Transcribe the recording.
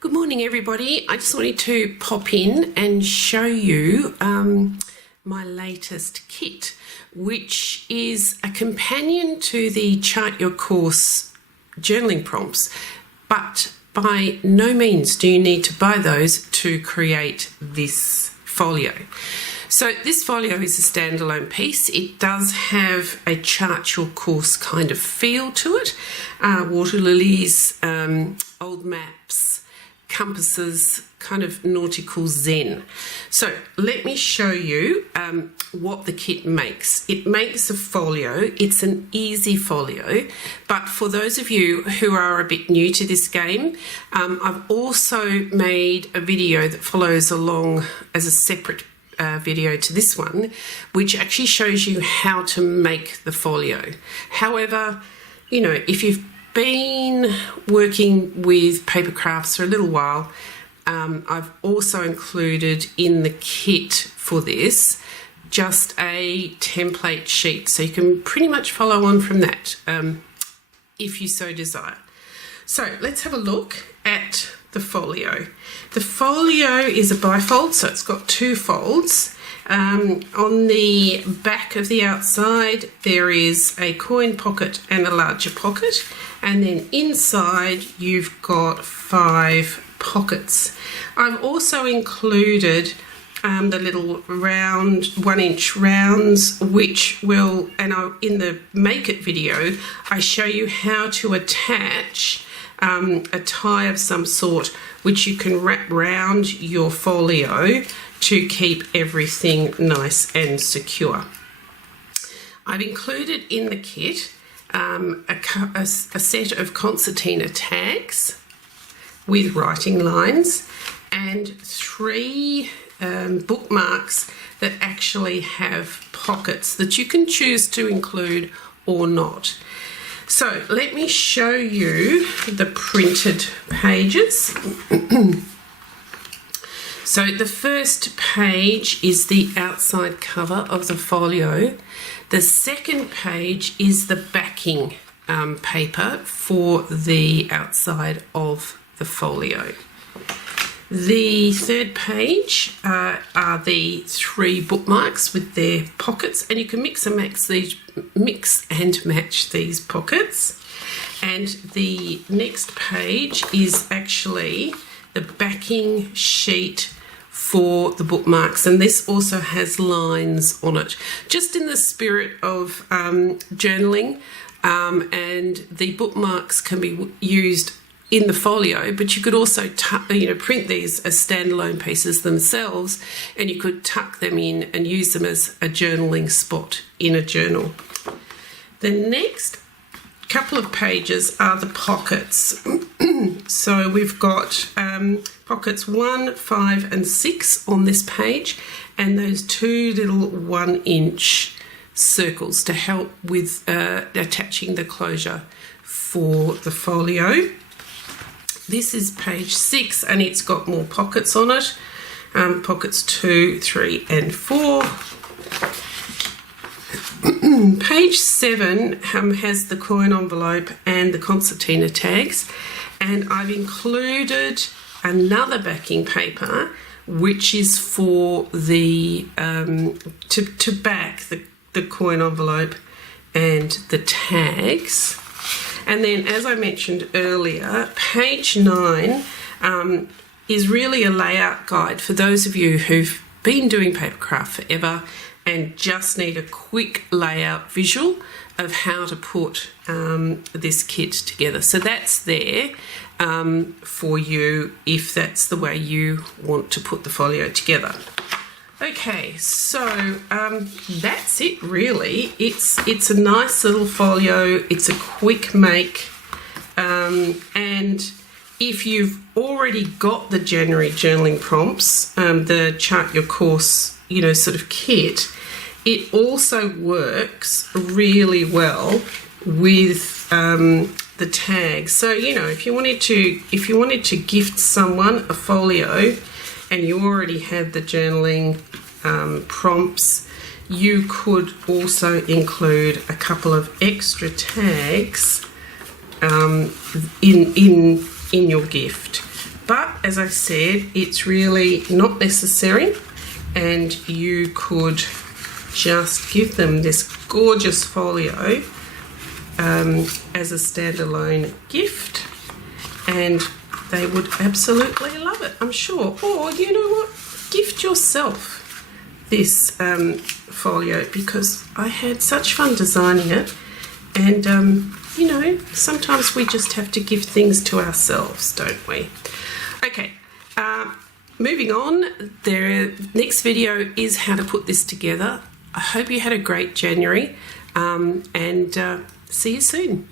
Good morning everybody. I just wanted to pop in and show you my latest kit, which is a companion to the Chart Your Course journaling prompts, but by no means do you need to buy those to create this folio. So this folio is a standalone piece. It does have a Chart Your Course kind of feel to it. Water lilies, old maps, compasses, kind of nautical-zen. So let me show you what the kit makes. It makes a folio. It's an easy folio, but for those of you who are a bit new to this game, I've also made a video that follows along as a separate video to this one, which actually shows you how to make the folio. However, you know, if you've been working with paper crafts for a little while, I've also included in the kit for this just a template sheet, so you can pretty much follow on from that if you so desire. So let's have a look at the folio. The folio is a bifold, so it's got two folds. On the back of the outside there is a coin pocket and a larger pocket, and then inside you've got 5 pockets. I've also included the little round 1-inch rounds, which will, and in the Make It video I show you how to attach a tie of some sort which you can wrap round your folio to keep everything nice and secure. I've included in the kit a set of concertina tags with writing lines and 3 bookmarks that actually have pockets that you can choose to include or not. So let me show you the printed pages. So the first page is the outside cover of the folio. The second page is the backing paper for the outside of the folio. The third page are the 3 bookmarks with their pockets, and you can mix and match these pockets. And the next page is actually the backing sheet for the bookmarks, and this also has lines on it, just in the spirit of journaling. And the bookmarks can be used in the folio, but you could also print these as standalone pieces themselves, and you could tuck them in and use them as a journaling spot in a journal. The next couple of pages are the pockets. So we've got pockets 1, 5 and 6 on this page, and those 2 little 1-inch circles to help with attaching the closure for the folio. This is page 6, and it's got more pockets on it, pockets 2, 3 and 4. Page 7 has the coin envelope and the concertina tags, and I've included another backing paper which is for the to back the coin envelope and the tags. And then, as I mentioned earlier, page 9 is really a layout guide for those of you who've been doing papercraft forever and just need a quick layout visual of how to put this kit together. So that's there for you if that's the way you want to put the folio together. Okay, so that's it really. It's a nice little folio. It's a quick make, and if you've already got the January journaling prompts, the Chart Your Course, sort of kit, it also works really well with the tags. So if you wanted to gift someone a folio, and you already have the journaling prompts, you could also include a couple of extra tags in your gift. But as I said, it's really not necessary, and you could just give them this gorgeous folio as a standalone gift, and they would absolutely love it, I'm sure. Or you know what, gift yourself this folio, because I had such fun designing it. And you know, sometimes we just have to give things to ourselves, don't we? Okay, moving on, the next video is how to put this together. I hope you had a great January, and see you soon.